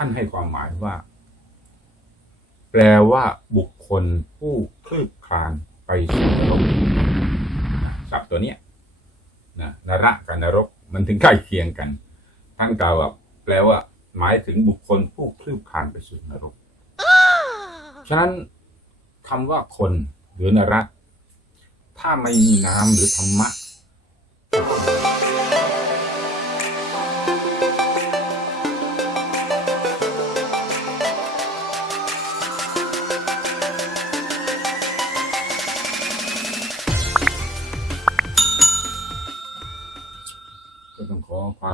ท่านให้ความหมายว่า แปลว่าบุคคลผู้คลืบคลานไปสู่นรกศัพท์ตัวเนี้ยนะนระกับนรกมันถึงใกล้เคียงกัน ท่านกล่าวว่าแปลว่า หมายถึงบุคคลผู้คลืบคลานไปสู่นรก ฉะนั้นคำว่าคนหรือนรกถ้าไม่มีน้ำหรือธรรมะ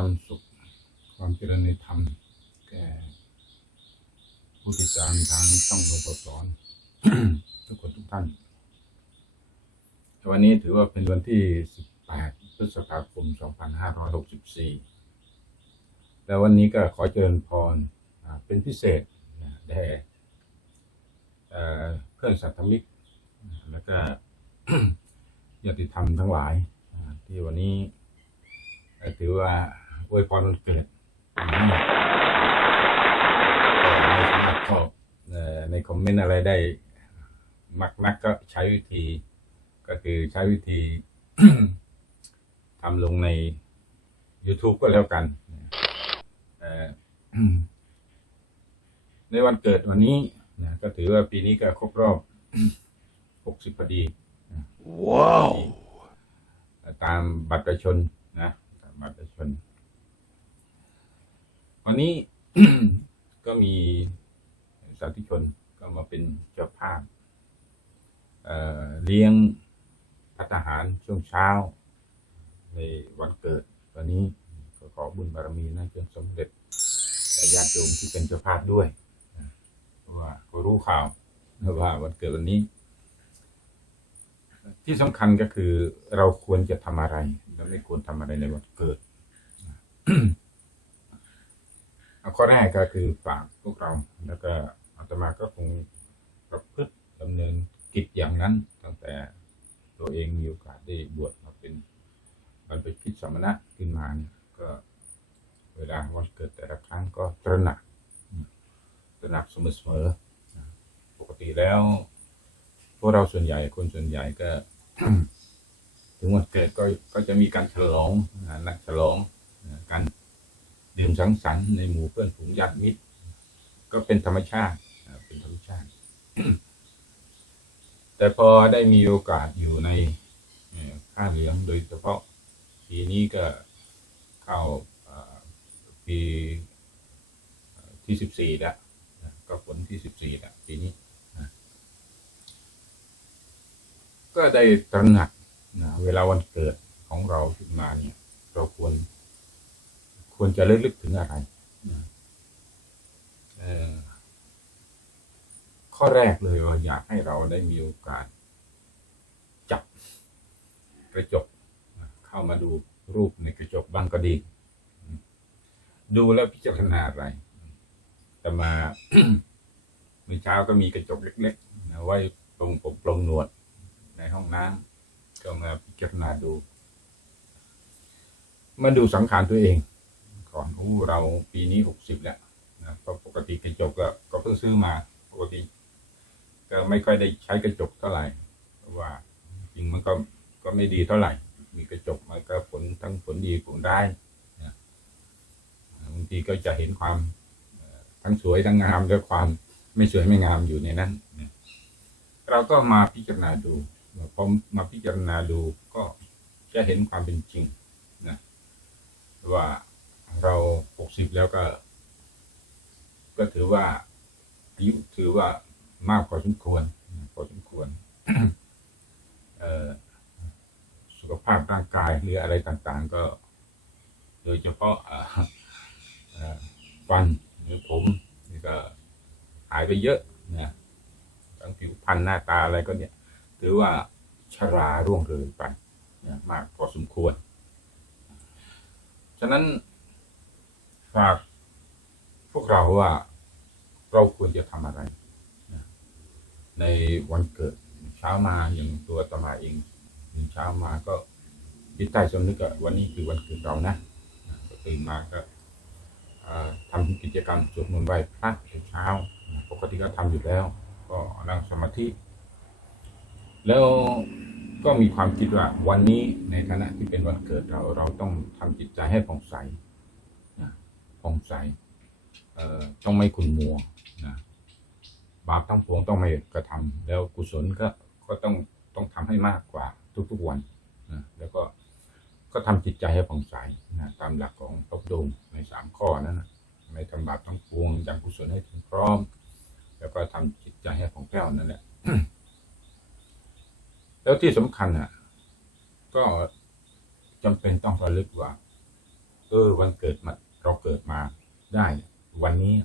ความสุข ความเจริญในธรรม แก่ผู้ที่ตามทางช่องหลวงพ่อสอน ทุกคนทุกท่าน วันนี้ถือว่าเป็นวันที่ 18 พฤษภาคม 2564 แล้ววันนี้ก็ขอเจริญพรเป็นพิเศษแด่เพื่อนสัตมิก แล้วก็ญาติธรรมทั้งหลาย ที่วันนี้ถือว่า วยพรวันเกิดทั้งหมดก็ไม่สามารถตอบเอ่อในคอมเมนต์อะไรได้มักนักก็ใช้วิธี ก็คือใช้วิธีทำลงใน YouTube ก็แล้วกันเอ่อในวันเกิดวันนี้นะก็ถือว่าปีนี้ก็ครบรอบ 60พอดี ว้าว ตามบัตรประชาชนนะ ตามบัตรประชาชน วันนี้ก็มีสาธุชนก็มาเป็นเจ้าภาพเเลี้ยงพัฒหารช่วงเช้า ในวันเกิด วันนี้ก็ขอบุญบารมีนะจนสำเร็จญาติโยมที่เป็นเจ้าภาพด้วยเพราะว่าก็รู้ข่าวว่าวันเกิดวันนี้ ที่สำคัญก็คือเราควรจะทำอะไรและไม่ควรทำอะไรในวันเกิด ข้อแรกก็คือฝากพวกเรา แล้วก็อาตมาก็คงประพฤติดำเนินกิจอย่างนั้น ตั้งแต่ตัวเองมีโอกาสได้บวชมาเป็นบรรพชิตสมณะขึ้นมาเนี่ยก็เวลาวันเกิดแต่ละครั้งก็ตระหนักตระหนักเสมอปกติแล้ว พวกเราส่วนใหญ่คนส่วนใหญ่ก็ ถึงวันเกิดก็ก็จะมีการฉลองนักฉลองการ ดื่มสังสรรค์ในหมู่เพื่อนฝูงญาติมิตร ก็เป็นธรรมชาติเป็นธรรมชาติ แต่พอได้มีโอกาสอยู่ในเอ่อผ้าเหลืองโดยเฉพาะปีนี้ก็เข้าปีที่สิบสี่แล้วนะก็ผลที่สิบสี่แล้วปีนี้ก็ได้ตระหนักนะเวลาวันเกิดของเราขึ้นมาเนี่ย เราควร ควรจะลึกๆถึงอะไร ข้อแรกเลยว่าอยากให้เราได้มีโอกาส จับกระจก เข้ามาดูรูปในกระจกบ้างก็ดี ดูแล้วพิจารณาอะไร แต่มาเมื่อเช้าก็มีกระจกเล็กๆนะไว้ตรงผมปลงหนวด ในห้องน้ำก็มาพิจารณาดู มาดูสังขารตัวเอง ก่อนอู้เราปีนี้หกสิบแล้วนะเพราะปกติกระจกก็ก็เพิ่งซื้อมาปกติ ก็ไม่ค่อยได้ใช้กระจกเท่าไหร่เพราะว่าจริงมันก็ก็ไม่ดีเท่าไหร่ มีกระจกมันก็ผลทั้งผลดีผลได้นะบางทีก็จะเห็นความทั้งสวยทั้งงามและความไม่สวยไม่งามอยู่ในนั้นนะเราก็มาพิจารณาดูพอมาพิจารณาดูก็จะเห็นความเป็นจริงนะว่า เราหกสิบแล้วก็ ก็ถือว่าอายุถือว่ามากพอสมควรพอสมควรสุขภาพร่างกายหรืออะไรต่างๆ ก็ โดยเฉพาะฟันหรือผมนี่ก็หายไปเยอะนะทั้งผิวพรรณหน้าตาอะไรก็เนี่ย ถือว่าชราร่วงเลยไปมากพอสมควร ฉะนั้น ฝากพวกเราว่าเราควรจะทำอะไร ในวันเกิดเช้ามาอย่างตัวตมาเองเช้ามาก็จิตใต้สำนึกว่าวันนี้คือวันเกิดเรานะตื่นมาก็ทำกิจกรรมสวดมนต์ไหว้พระเช้า ปกติก็ทำอยู่แล้ว ก็นั่งสมาธิ แล้วก็มีความคิดว่าวันนี้ในฐานะที่เป็นวันเกิดเราเราต้องทำจิตใจให้ผ่องใส ผ่องใสเอ่อต้องไม่ขุ่นมัวนะบาปทั้งปวงต้องไม่กระทำแล้วกุศลก็ก็ต้องต้องทำให้มากกว่าทุกๆวันนะแล้วก็ก็ทำจิตใจให้ผ่องใสนะตามหลักของพระพุทธองในสามข้อนั้นนะไม่ทำบาปทั้งปวงยังกุศลให้ถึงพร้อม แล้วก็ทำจิตใจให้ผ่องแผ้วนั่นแหละแล้วที่สำคัญอะ ก็จำเป็นต้องระลึกว่า เออวันเกิดมา เราเกิดมาได้ วันนี้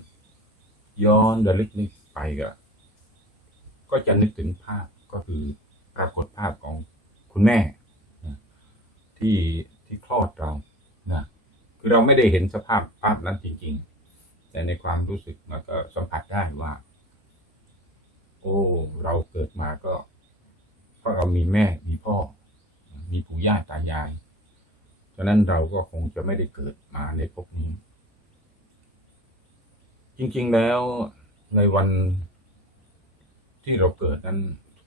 ย้อนระลึกนึกไปก็ก็จะนึกถึงภาพก็คือปรากฏภาพของคุณแม่ที่ที่คลอดเรานะคือเราไม่ได้เห็นสภาพภาพนั้นจริง ๆ แต่ในความรู้สึกมันก็สัมผัสได้ว่า โอ้ เราเกิดมาก็เพราะเรามีแม่มีพ่อ มีปู่ย่าตายาย ฉะนั้นเราก็คงจะไม่ได้เกิดมาในภพนี้ จริงๆแล้วในวันที่เราเกิดนั้น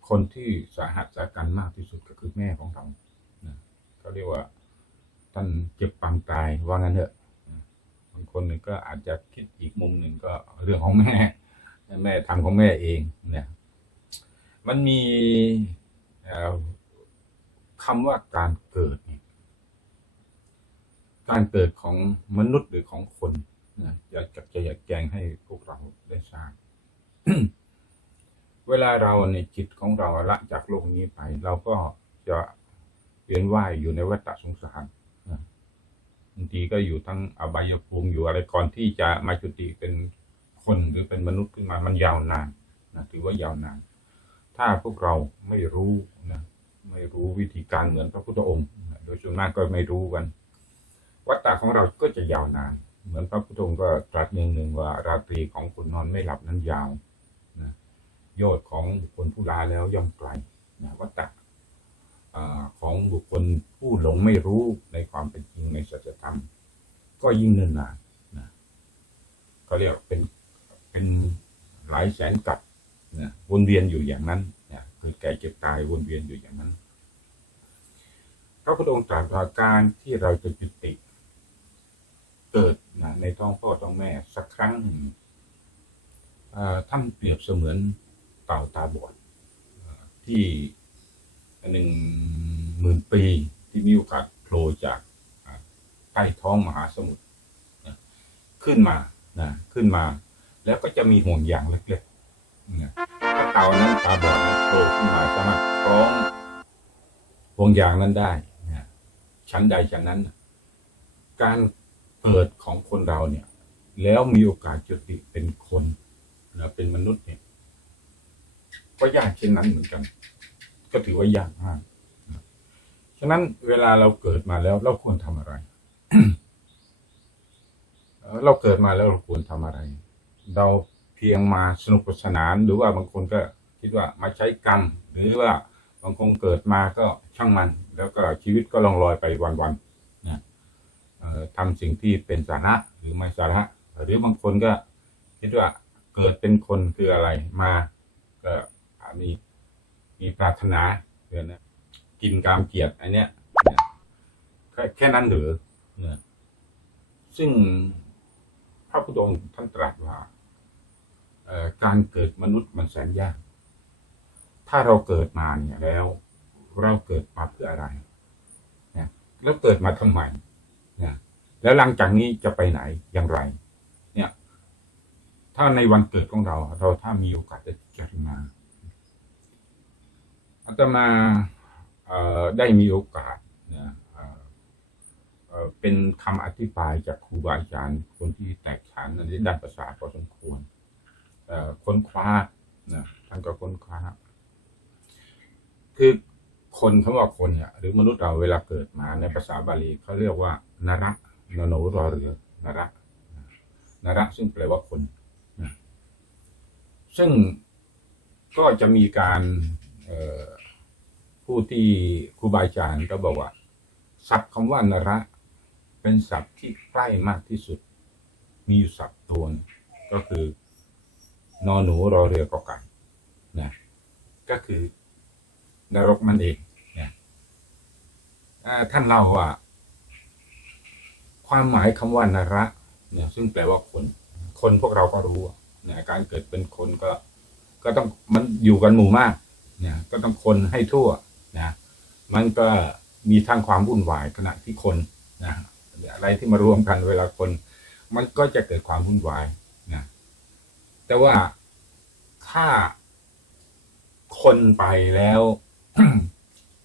คนที่สาหัสสากันมากที่สุดก็คือแม่ของเรานะเขาเรียกว่า ท่านเจ็บปางตายว่างั้นเถอะบางคนหนึ่งก็อาจจะคิดอีกมุมหนึ่งก็เรื่องของแม่ แม่ทำของแม่เองเนี่ย มันมีคำว่าการเกิด การเกิดของมนุษย์หรือของคนนะอยากจะอยากแจงให้พวกเราได้ทราบเวลาเราในจิตของเราละจากโลกนี้ไป เราก็จะเวียนว่ายอยู่ในวัฏสงสารบางทีก็อยู่ทั้งอบายภูมิอยู่อะไรก่อนที่จะมาจุติเป็นคนหรือเป็นมนุษย์ขึ้นมามันยาวนานนะถือว่ายาวนาน ถ้าพวกเราไม่รู้นะไม่รู้วิธีการเหมือนพระพุทธองค์ โดยส่วนมากก็ไม่รู้กัน วัฏฏะของเราก็จะยาวนาน เหมือนพระพุทธองค์ก็ตรัสหนึ่งหนึ่งว่าราตรีของคุณนอนไม่หลับนั้นยาวนะโยชน์ของบุคคลผู้ลาแล้วย่อมไกลนะวัฏฏะอ่าของบุคคลผู้หลงไม่รู้ในความเป็นจริงในสัจธรรม ก็ยิ่งเนิ่นนานนะเขาเรียกเป็นเป็นหลายแสนกับนะวนเวียนอยู่อย่างนั้นนี่ยคือแก่เจ็บตายวนเวียนอยู่อย่างนั้น พระพุทธองค์ตรัสว่าการที่เราจะจุติ เกิดนะในท้องพ่อท้องแม่สักครั้งหนึ่งท่านเปรียบเสมือนเต่าตาบอดที่หนึ่งหมื่นปีที่มีโอกาสโผล่จากใต้ท้องมหาสมุทรนะขึ้นมานะขึ้นมา แล้วก็จะมีห่วงยางเล็กๆนะถ้าเต่านั้นตาบอดนั้นโผล่ขึ้นมาสามารถคล้องห่วงยางนั้นได้นะชั้นใดชั้นนั้น การ เกิดของคนเราเนี่ย แล้วมีโอกาสจุติเป็นคนนะเป็นมนุษย์เนี่ย ก็ยากเช่นนั้นเหมือนกัน ก็ถือว่ายากมากนะฉะนั้นเวลาเราเกิดมาแล้วเราควรทำอะไรเอ่อเราเกิดมาแล้วเราควรทำอะไร เราเพียงมาสนุกสนานหรือว่าบางคนก็คิดว่ามาใช้กรรมหรือว่าบางคนเกิดมาก็ช่างมัน แล้วก็ชีวิตก็ลองลอยไปวันๆนะเอ่อ ทำสิ่งที่เป็นสาระหรือไม่สาระ หรือบางคนก็คิดว่าเกิดเป็นคนคืออะไรมาก็มีมีปรารถนาเดือนนะกินกามเกียรติอันเนี้ยแค่แค่นั้นหรือซึ่งพระพุทธองค์ท่านตรัสว่าการเกิดมนุษย์มันแสนยาก ถ้าเราเกิดมาเนี่ยแล้ว เราเกิดมาเพื่ออะไรเนี่ยแล้วเกิดมาทำไม แล้วหลังจากนี้จะไปไหนอย่างไร เนี่ย ถ้าในวันเกิดของเรา เราถ้ามีโอกาสได้พิจารณาอาตมาได้มีโอกาสเนี่ยเเป็นคำอธิบายจากครูบาอาจารย์ คนที่แตกฉานในด้านภาษาพอสมควรค้นคว้านะท่านก็ค้นคว้า คือคนคำว่าคนเนี่ยหรือมนุษย์เราเวลาเกิดมาในภาษาบาลีเขาเรียกว่านระ นโนรอเรือนระนระซึ่งแปลว่าคนซึ่งก็จะมีการผู้ที่ครูบาอาจารย์ก็บอกว่าศัพท์คำว่านระ เป็นศัพท์ที่ใกล้มากที่สุด มีอยู่สับตัวนก็คือนอหนูรอเรือกอไก่นะก็คือนรกนั่นเองนะท่านเล่าว่า ความหมายคำว่านระเนี่ยซึ่งแปลว่าคน คนพวกเราก็รู้อะนะการเกิดเป็นคนก็ ก็ต้องมันอยู่กันหมู่มากเนี่ยก็ต้องคนให้ทั่วนะมันก็มีทั้งความวุ่นวายขณะที่คนนะอะไรที่มารวมกันเวลาคน มันก็จะเกิดความวุ่นวายนะแต่ว่าถ้าคนไปแล้ว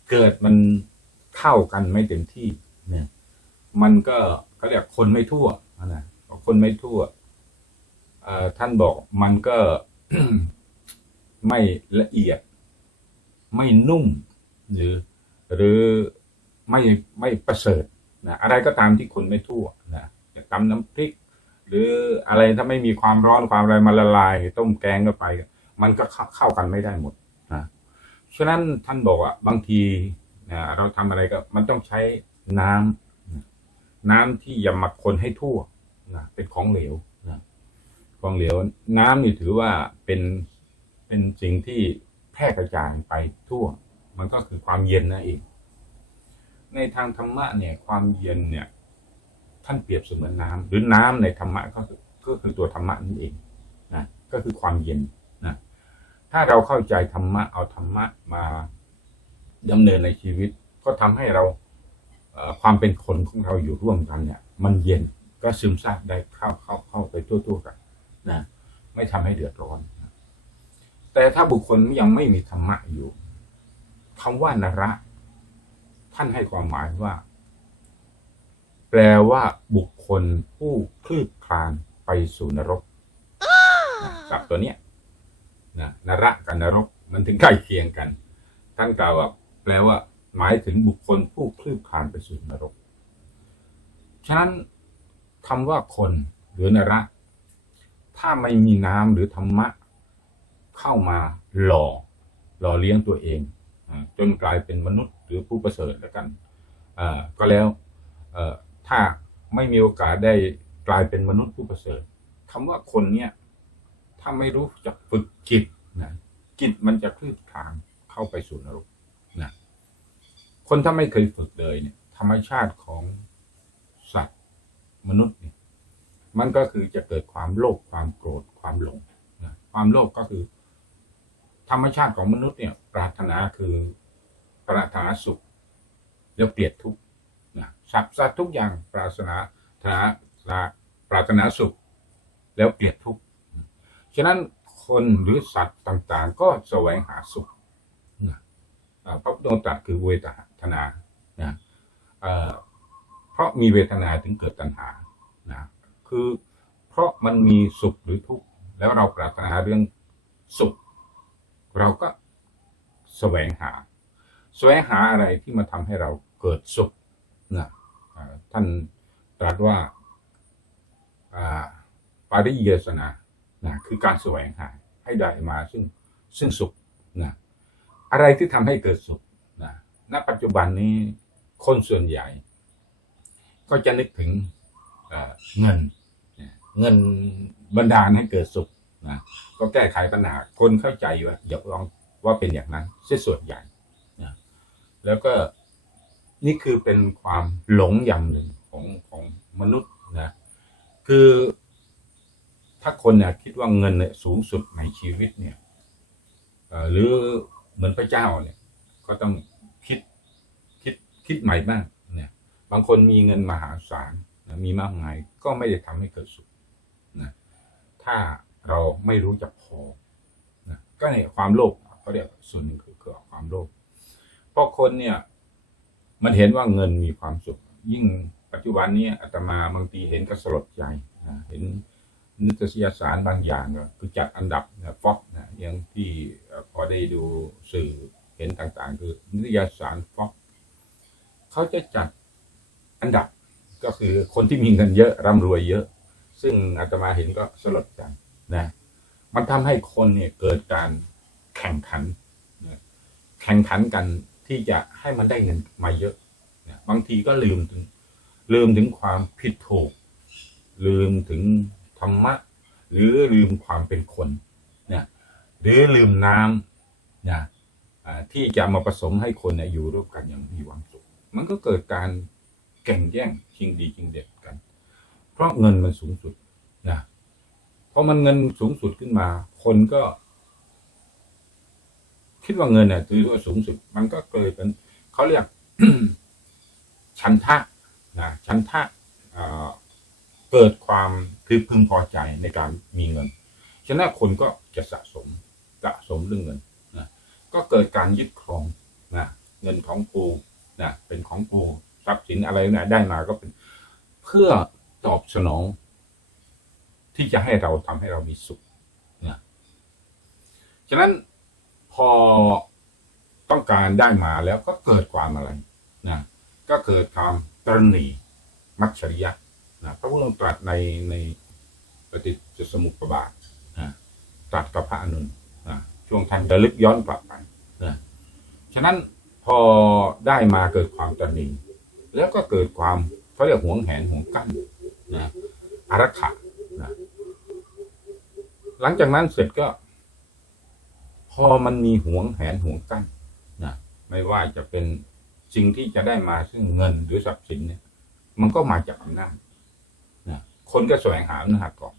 เกิดมันเข้ากันไม่เต็มที่เนี่ย มันก็ เขาเรียกคนไม่ทั่วนะคนไม่ทั่วท่านบอกมันก็ไม่ละเอียด ไม่นุ่ม หรือ หรือไม่ไม่ประเสริฐนะอะไรก็ตามที่คนไม่ทั่วนะจะตำน้ำพริก หรืออะไรถ้าไม่มีความร้อนความอะไรมาละลาย ต้มแกงก็ไป มันก็เข้าเข้ากันไม่ได้หมดนะฉะนั้นท่านบอกว่าบางทีนะเราทำอะไรก็ มันต้องใช้น้ำ นะน้ำที่ยำมาคนให้ทั่วนะเป็นของเหลวนะของเหลว น้ำนี่ถือว่าเป็นเป็นสิ่งที่แพร่กระจายไปทั่ว มันก็คือความเย็นนั่นเอง ในทางธรรมะเนี่ย ความเย็นเนี่ย ท่านเปรียบเสมือนน้ำหรือน้ำในธรรมะก็คือก็คือตัวธรรมะนั่นเองนะก็คือความเย็นนะถ้าเราเข้าใจธรรมะเอาธรรมะมาดำเนินในชีวิต ก็ทำให้เรา ความเป็นคนของเราอยู่ร่วมกันเนี่ย มันเย็นก็ซึมซาบได้เข้าเข้าเข้าไปทั่วๆกันนะไม่ทำให้เดือดร้อน แต่ถ้าบุคคลยังไม่มีธรรมะอยู่คำว่านระ ท่านให้ความหมายว่า แปลว่าบุคคลผู้คลืบคลานไปสู่นรกนะศัพท์ตัวเนี้ยนะนระกับนรก มันถึงใกล้เคียงกัน ท่านกล่าวว่าแปลว่า หมายถึงบุคคลผู้คลืบคลานไปสู่นรก ฉะนั้นคำว่าคนหรือนระ ถ้าไม่มีน้ำหรือธรรมะ เข้ามาหล่อหล่อเลี้ยงตัวเอง จนกลายเป็นมนุษย์หรือผู้ประเสริฐแล้วกันอ่าก็แล้วถ้าไม่มีโอกาสได้กลายเป็นมนุษย์ผู้ประเสริฐคำว่าคนเนี่ยถ้าไม่รู้จักฝึกจิตนะจิตมันจะคลืบคลานเข้าไปสู่นรก คนถ้าไม่เคยฝึกเลยเนี่ย ธรรมชาติของสัตว์มนุษย์เนี่ยมันก็คือจะเกิดความโลภความโกรธความหลงนะความโลภก็คือ ธรรมชาติของมนุษย์เนี่ย ปรารถนาคือปรารถนาสุขแล้วเกลียดทุกข์นะสัตว์สัตว์ทุกอย่างปรารถนาถนาปรารถนาสุข แล้วเกลียดทุกข์ฉะนั้นคนหรือสัตว์ต่างๆ ก็แสวงหาสุขนะพระพุทธองค์ตรัสคือเวท ทนานะเเพราะมีเวทนาถึงเกิดตัณหานะคือเพราะมันมีสุขหรือทุกข์แล้วเราปรารถนาเรื่องสุข เราก็แสวงหา แสวงหาอะไรที่มาทำให้เราเกิดสุขนะท่านตรัสว่าปาริยสนานะคือการแสวงหาให้ได้มาซึ่งซึ่งสุขนะอะไรที่ทำให้เกิดสุข ณปัจจุบันนี้คนส่วนใหญ่ ก็จะนึกถึงเเงิน เงินบันดาลให้เกิดสุขนะก็แก้ไขปัญหาคนเข้าใจว่าอย่าลองว่าเป็นอย่างนั้นเสียส่วนใหญ่นะแล้วก็นี่คือเป็นความหลงอย่างหนึ่งของของมนุษย์นะคือถ้าคนเนี่ยคิดว่าเงินเนี่ยสูงสุดในชีวิตเนี่ยหรือเหมือนพระเจ้าเนี่ย ก็ต้อง คิดใหม่บ้างเนี่ยบางคนมีเงินมหาศาลมีมากมายก็ไม่ได้ทำให้เกิดสุขนะถ้าเราไม่รู้จักพอนะก็เนี่ยความโลภเขาเรียกส่วนหนึ่งคือคือความโลภเพราะคนเนี่ย มันเห็นว่าเงินมีความสุข ยิ่งปัจจุบันนี้อาตมาบางทีเห็นก็สลดใจนะเห็นนิตยสารบางอย่างก็คือจัดอันดับนะฟอกนะอย่างที่พอได้ดูสื่อเห็นต่างๆ คือนิตยสารฟอก เขาจะจัดอันดับก็คือคนที่มีเงินเยอะร่ำรวยเยอะ ซึ่งอาตมาเห็นก็สลดใจนะ มันทำให้คนเนี่ยเกิดการแข่งขันนะแข่งขันกันที่จะให้มันได้เงินมาเยอะนะบางทีก็ลืมถึง ลืมถึงความผิดถูก ลืมถึงธรรมะ หรือลืมความเป็นคนเนี่ยหรือลืมน้ำนะที่จะมาผสมให้คนเนี่ยอยู่ร่วมกันอย่างมีความสุข มันก็เกิดการแข่งแย่งชิงดีชิงเด็ดกัน เพราะเงินมันสูงสุดนะพอมันเงินสูงสุดขึ้นมา คนก็ คิดว่าเงินเนี่ยถือว่าสูงสุด มันก็เกิดเป็นเขาเรียกชันทะนะชันทะเอ่อเกิดความคือพึงพอใจในการมีเงิน ฉะนั้นคนก็จะสะสมสะสมเรื่องเงินนะก็เกิดการยึดครองนะเงินของกู นะเป็นของกูทรัพย์สินอะไรนะได้มาก็เป็น เพื่อตอบสนอง ที่จะให้เราทำให้เรามีสุขนะฉะนั้นพอต้องการได้มาแล้วก็เกิดความอะไรนะก็เกิดความตรณีมัจฉริยะนะพระพุทธองค์ตรัสในในปฏิจจสมุปบาทนะตรัสกับพระอนุนนะช่วงท่านระลึกย้อนกลับไปนะฉะนั้น พอได้มาเกิดความตรณีแล้วก็เกิดความเขาเรียกหวงแหนหวงกั้นนะอารักขานะหลังจากนั้นเสร็จก็ พอมันมีหวงแหนหวงกั้นนะไม่ว่าจะเป็นสิ่งที่จะได้มาซึ่งเงินหรือทรัพย์สินเนี่ย มันก็มาจากอำนาจนะคนก็แสวงหาอำนาจก่อน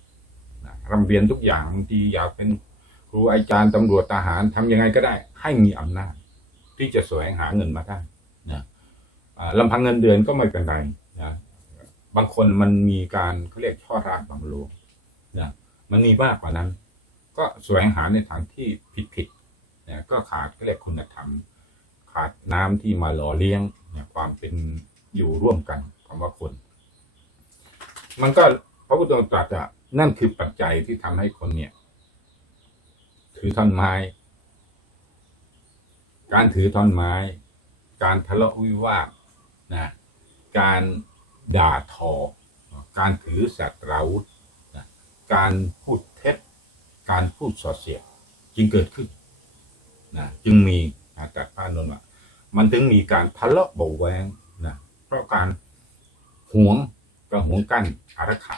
นะรำเรียนทุกอย่างบางทีอยากเป็นครูอาจารย์ตำรวจทหารทำยังไงก็ได้ ให้มีอำนาจ ที่จะแสวงหาเงินมาได้นะลำพังเงินเดือนก็ไม่เป็นไรนะบางคนมันมีการเขาเรียกช่อรากบางโลกนะมันมีมากกว่านั้น ก็แสวงหาในทางที่ผิดๆนี่ยก็ขาดก็เรียกคุณธรรม ขาดน้ำที่มาหล่อเลี้ยงนี่ยความเป็นอยู่ร่วมกันคำว่าคน มันก็พระพุทธองค์ตรัสอะนั่นคือปัจจัยที่ทำให้คนเนี่ยถือท่อนไม้ การถือท่อนไม้ การทะเลาะวิวาทนะการด่าทอ การถือสัตว์ราวุธนะการพูดเท็จ การพูดส่อเสียดจึงเกิดขึ้นนะจึงมีนะจากพระอนุนท์ว่ามันถึงมีการทะเลาะเบาะแวงนะเพราะการหวงก็หวงกั้นอารักขา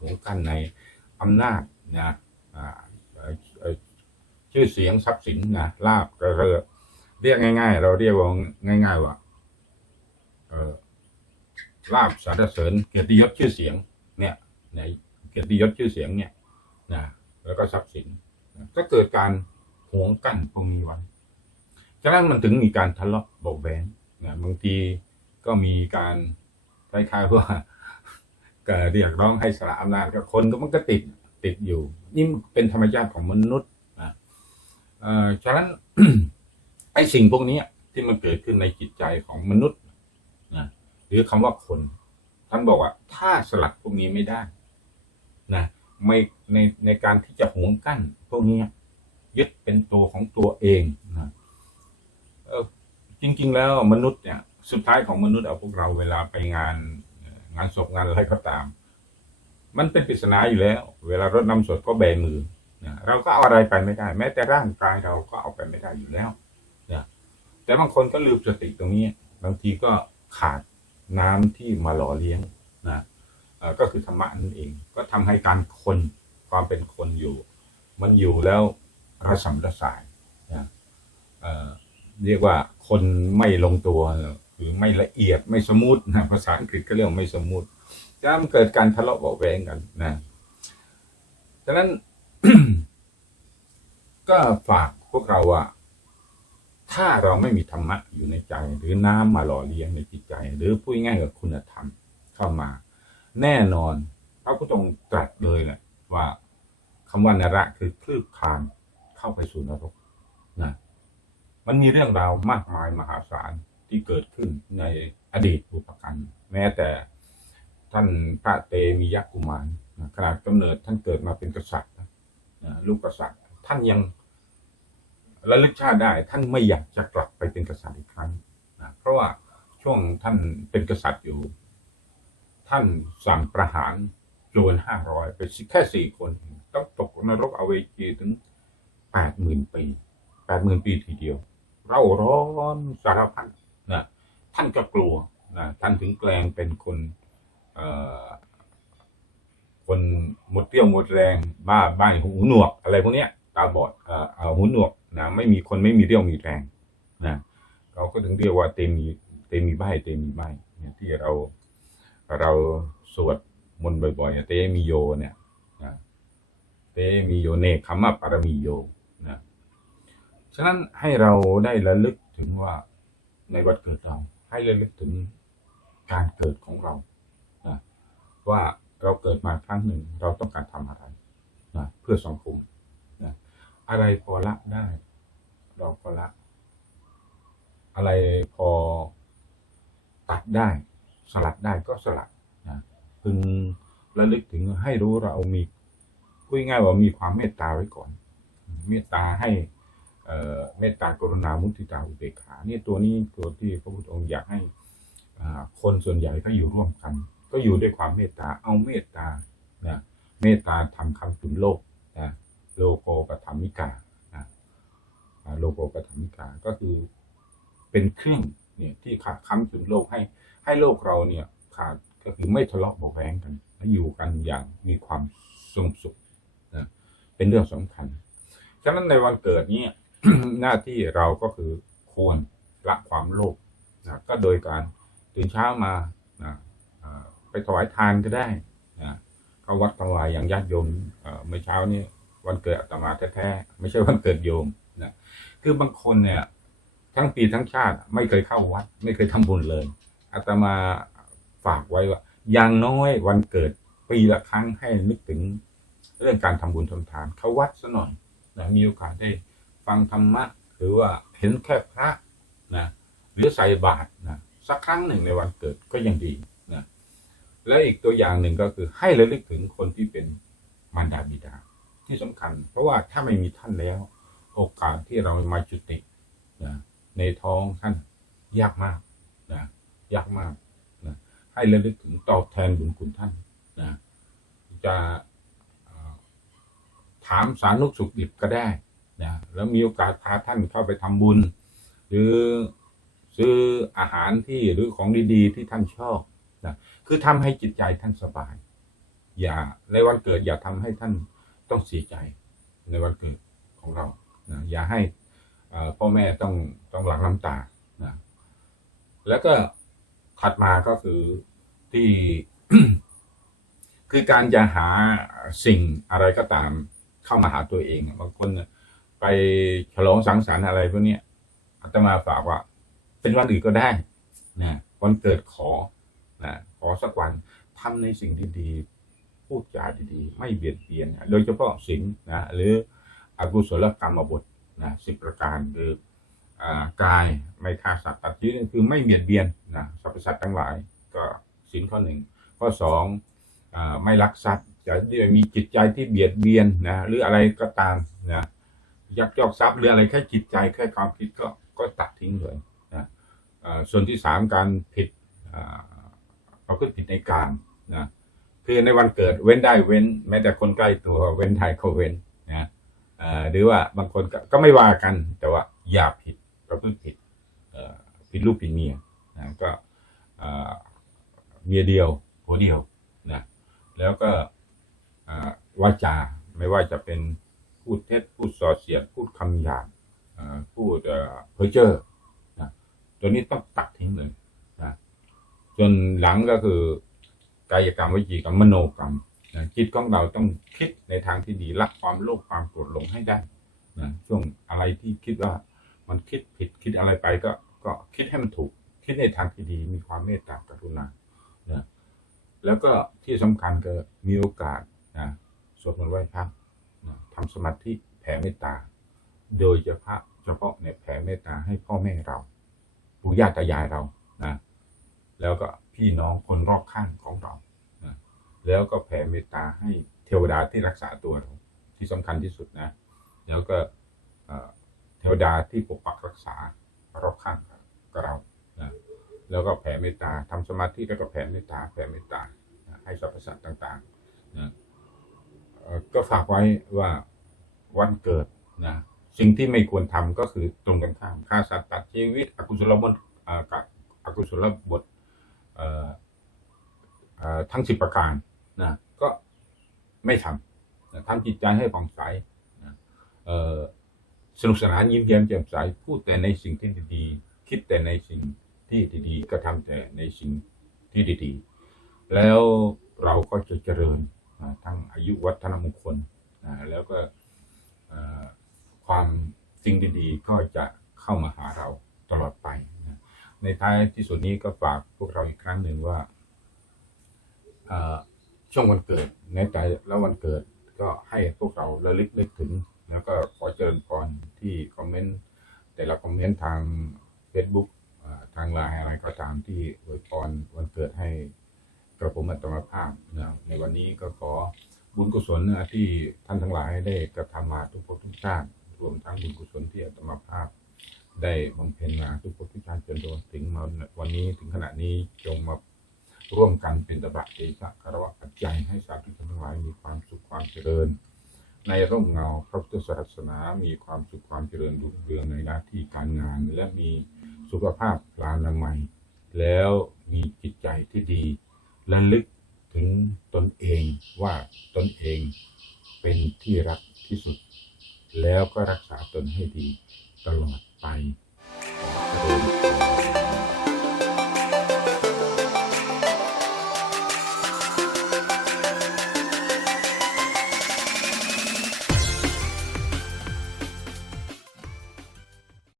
หวงกั้นในอำนาจนะอ่าชื่อเสียงทรัพย์สินนะลาบกระเรือ เรียกง่าย ๆ เราเรียกว่าง่าย ๆ ว่าเออลาบสรรเสริญเกียรติยศชื่อเสียง เนี่ยในเกียรติยศชื่อเสียงเนี่ยนะแล้วก็ทรัพย์สินก็เกิดการหวงกั้นพวกนี้ไว้ฉะนั้นมันถึงมีการทะเลาะเบาะแวงนะบางทีก็มีการคล้ายๆว่าก็เรียกร้องให้สละอำนาจก็คนก็มันก็ติดติดอยู่ นี่เป็นธรรมชาติของมนุษย์นะเอ่อฉะนั้น ไอ้สิ่งพวกนี้ที่มันเกิดขึ้นในจิตใจของมนุษย์นะหรือคำว่าคนท่านบอกว่า ถ้าสลัดพวกนี้ไม่ได้นะไม่ในในการที่จะหวงกั้นพวกนี้ยึดเป็นตัวของตัวเองนะเออจริง ๆ แล้วมนุษย์เนี่ย สุดท้ายของมนุษย์เอาพวกเราเวลาไปงานงานศพงานอะไรก็ตาม มันเป็นปริศนาอยู่แล้ว เวลารดน้ำศพก็แบมือนะเราก็เอาอะไรไปไม่ได้ แม้แต่ร่างกายเราก็เอาไปไม่ได้อยู่แล้ว แต่บางคนก็ลืมสติตรงนี้ บางทีก็ขาดน้ำที่มาหล่อเลี้ยงนะก็คือธรรมะนั่นเอง ก็ทำให้การคนความเป็นคนอยู่ มันอยู่แล้วระสำระสายนะเรียกว่าคนไม่ลงตัวหรือไม่ละเอียดไม่สมูทนะภาษาอังกฤษก็เรียกว่าไม่สมูทจะมันเกิดการทะเลาะเบาะแวงกันนะฉะนั้นก็ฝากพวกเราว่า ถ้าเราไม่มีธรรมะอยู่ในใจ หรือน้ำมาหล่อเลี้ยงในจิตใจ หรือพูดง่ายๆกับคุณธรรมเข้ามา แน่นอนพระพุทธองค์ตรัสเลยแหละว่าคำว่านระคือคลืบคลานเข้าไปสู่นรกนะมันมีเรื่องราวมากมายมหาศาลที่เกิดขึ้นในอดีตบุพกันแม้แต่ท่านพระเตมียกุมารขนาดกำเนิดท่านเกิดมาเป็นกษัตริย์ลูกกษัตริย์ ท่านยัง ระลึกชาติได้ท่านไม่อยากจะกลับไปเป็นกษัตริย์อีกครั้งนะเพราะว่าช่วงท่านเป็นกษัตริย์อยู่ ท่านสั่งประหารโจรห้าร้อยไปแค่สี่คน ต้องตกนรกอเวจีถึงแปดหมื่นปีแปดหมื่นปีทีเดียว เราร้อนสารพัดนะท่านก็กลัวนะท่านถึงแกลงเป็นคนคนหมดเรี่ยวหมดแรงบ้าบ้านหูหนวกอะไรพวกเนี้ยตาบอดเอ่อเอ่อหูหนวก นะไม่มีคนไม่มีเรี่ยวมีแรงนะเขาก็ถึงเรียกว่าเตมีเตมีใบเตมีใบเนี่ยที่เราเราสวดมนต์บ่อยๆเนี่ยเตมีโยเนี่ยนะเตมีโยเนคขมะปารมีโยนะฉะนั้นให้เราได้ระลึกถึงว่าในวันเกิดเรา ให้ระลึกถึงการเกิดของเรานะว่าเราเกิดมาครั้งหนึ่งเราต้องการทำอะไรนะเพื่อสังคม อะไรพอละได้ เราก็ละ อะไรพอตัดได้ สลัดได้ก็สลัดนะพึงระลึกถึงให้รู้เรามีพูดง่ายว่ามีความเมตตาไว้ก่อน เมตตาให้เอ่อเมตตากรุณามุทิตาอุเบกขาเนี่ยตัวนี้ตัวที่พระพุทธองค์อยากให้อ่าคนส่วนใหญ่ก็อยู่ร่วมกัน ก็อยู่ด้วยความเมตตาเอาเมตตานะเมตตาทำคำจุนโลกนะ โลโกปธรรมิกาโลโกปธรรมิกาก็คือเป็นเครื่องเนี่ยที่ขัดค้ำจุนโลกให้ให้โลกเราเนี่ยขาดก็คือไม่ทะเลาะเบาแว้งกันและอยู่กันอย่างมีความสงบสุขนะเป็นเรื่องสำคัญ ฉะนั้นในวันเกิดนี้หน้าที่เราก็คือควรละความโลภนะก็โดยการตื่นเช้ามานะไปถวายทานก็ได้นะเข้าวัดถวายอย่างญาติโยมเมื่อเช้านี้ วันเกิดอาตมาแท้ๆไม่ใช่วันเกิดโยมนะคือบางคนเนี่ย ทั้งปีทั้งชาติไม่เคยเข้าวัด ไม่เคยทำบุญเลยอาตมาฝากไว้ว่าอย่างน้อยวันเกิดปีละครั้งให้นึกถึงเรื่องการทำบุญทำทาน เข้าวัดซะหน่อยนะมีโอกาสได้ฟังธรรมะหรือว่าเห็นแค่พระนะหรือใส่บาตรนะสักครั้งหนึ่งในวันเกิดก็ยังดีนะและอีกตัวอย่างหนึ่งก็คือให้ระลึกถึงคนที่เป็นมารดาบิดา ที่สำคัญ เพราะว่าถ้าไม่มีท่านแล้ว โอกาสที่เรามาจุตินะในท้องท่านยากมากนะยากมากนะให้ระลึกถึงตอบแทนบุญคุณท่านนะจะถามสารนุกสุขดิบก็ได้นะแล้วมีโอกาสพาท่านเข้าไปทำบุญ หรือซื้ออาหารที่หรือของดีๆ ที่ท่านชอบนะคือทำให้จิตใจท่านสบาย อย่าในวันเกิดอย่าทำให้ท่าน ต้องเสียใจในวันเกิดของเรานะอย่าให้พ่อแม่ต้องต้องหลั่งน้ำตานะแล้วก็ถัดมาก็คือที่คือการจะหาสิ่งอะไรก็ตามเข้ามาหาตัวเองบางคนไปฉลองสังสรรค์อะไรพวกนี้อาตมาฝากว่า เป็นวันอื่นก็ได้นะวันเกิดขอนะขอสักวันทำในสิ่งที่ดี พูดจาดีๆ ไม่เบียดเบียน โดยเฉพาะสิ่งนะหรืออกุศลกรรมบทนะสิบประการคืออกายไม่ฆ่าสัตว์ตัดชีวิตคือไม่เบียดเบียนนะสรรพสัตว์ทั้งหลายก็สินข้อหนึ่งข้อสองอไม่ลักทรัพย์จะมีจิตใจที่เบียดเบียนนะหรืออะไรก็ตามนะยักยอกทรัพย์หรืออะไรแค่จิตใจแค่ความคิดก็ก็ตัดทิ้งเลยนะส่วนที่สามการผิดอ่าประพฤติผิดในการนะ คือในวันเกิดเว้นได้เว้น แม้แต่คนใกล้ตัวเว้นได้ก็เว้นนะหรือว่าบางคนก็ไม่ว่ากัน แต่ว่าอย่าผิดประพฤติผิดผิดลูกผิดเมียนะก็เมียเดียวผัวเดียวนะแล้วก็วาจาไม่ว่าจะเป็นพูดเท็จพูดส่อเสียดพูดคำหยาบพูดเอ่อเพ้อเจ้อนะตัวนี้ต้องตัดทิ้งเลยนะจนหลังก็คือ กายกรรมวิจีกรรมมโนกรรมนะจิตของเราต้องคิดในทางที่ดีละความโลภความโกรธลงให้ได้นะช่วงอะไรที่คิดว่ามันคิดผิดคิดอะไรไปก็ก็คิดให้มันถูก คิดในทางที่ดีมีความเมตตากรุณานะแล้วก็ที่สำคัญก็มีโอกาสนะสวดมนต์ไหว้พระนะทำสมาธิแผ่เมตตา โดยเฉพาะเฉพาะเนี่ยแผ่เมตตาให้พ่อแม่เราปู่ย่าตายายเรานะ แล้วก็พี่น้องคนรอบข้างของเรา แล้วก็แผ่เมตตาให้เทวดาที่รักษาตัวเราที่สำคัญที่สุดนะ แล้วก็เทวดาที่ปกปักรักษารอบข้างกับเรานะแล้วก็แผ่เมตตาทำสมาธิแล้วก็แผ่เมตตาแผ่เมตตาให้สรรพสัตว์ต่างๆนะก็ฝากไว้ว่าวันเกิดนะสิ่งที่ไม่ควรทำก็คือตรงกันข้ามฆ่าสัตว์ตัดชีวิต อกุศลบทอ่ากับอกุศลบทเอ่อเอ่อ ทั้งสิบประการนะก็ไม่ทำนะทำจิตใจให้ผ่องใสนะสนุกสนานยิ้มแย้มแจ่มใสพูดแต่ในสิ่งที่ดีๆ คิดแต่ในสิ่งที่ดีๆก็ทำแต่ในสิ่งที่ดีๆ แล้วเราก็จะเจริญนะทั้งอายุวัฒนมงคลนะแล้วก็ความสิ่งดีๆ ก็จะเข้ามาหาเราตลอดไป ในท้ายที่สุดนี้ก็ฝากพวกเราอีกครั้งหนึ่งว่าช่วงวันเกิดในแต่แล้ววันเกิดก็ให้พวกเราระลึกนึกถึง แล้วก็ขอเจริญพรที่คอมเมนต์แต่ละคอมเมนต์ทาง Facebook ทางไลน์อะไรก็ตามที่อวยพรวันเกิดให้กระผมอัตมาภาพนะในวันนี้ก็ขอบุญกุศลที่ท่านทั้งหลายได้กระทำมาทุกภพทุกชาติรวมทั้งบุญกุศลที่อัตมาภาพ ได้บำเพ็ญมาทุกภพทุกชาติจนถึงมาวันนี้ถึงขณะนี้จงมาร่วมกันเป็นตบะเตชะคารวะปัจจัยให้สาธุชนทั้งหลายมีความสุขความเจริญ ในร่มเงาพระพุทธศาสนา มีความสุขความเจริญรุ่งเรืองในหน้าที่การงาน และมีสุขภาพพลานามัย แล้วมีจิตใจที่ดีและลึกถึงตนเองว่าตนเองเป็นที่รักที่สุด แล้วก็รักษาตนให้ดีตลอด ไ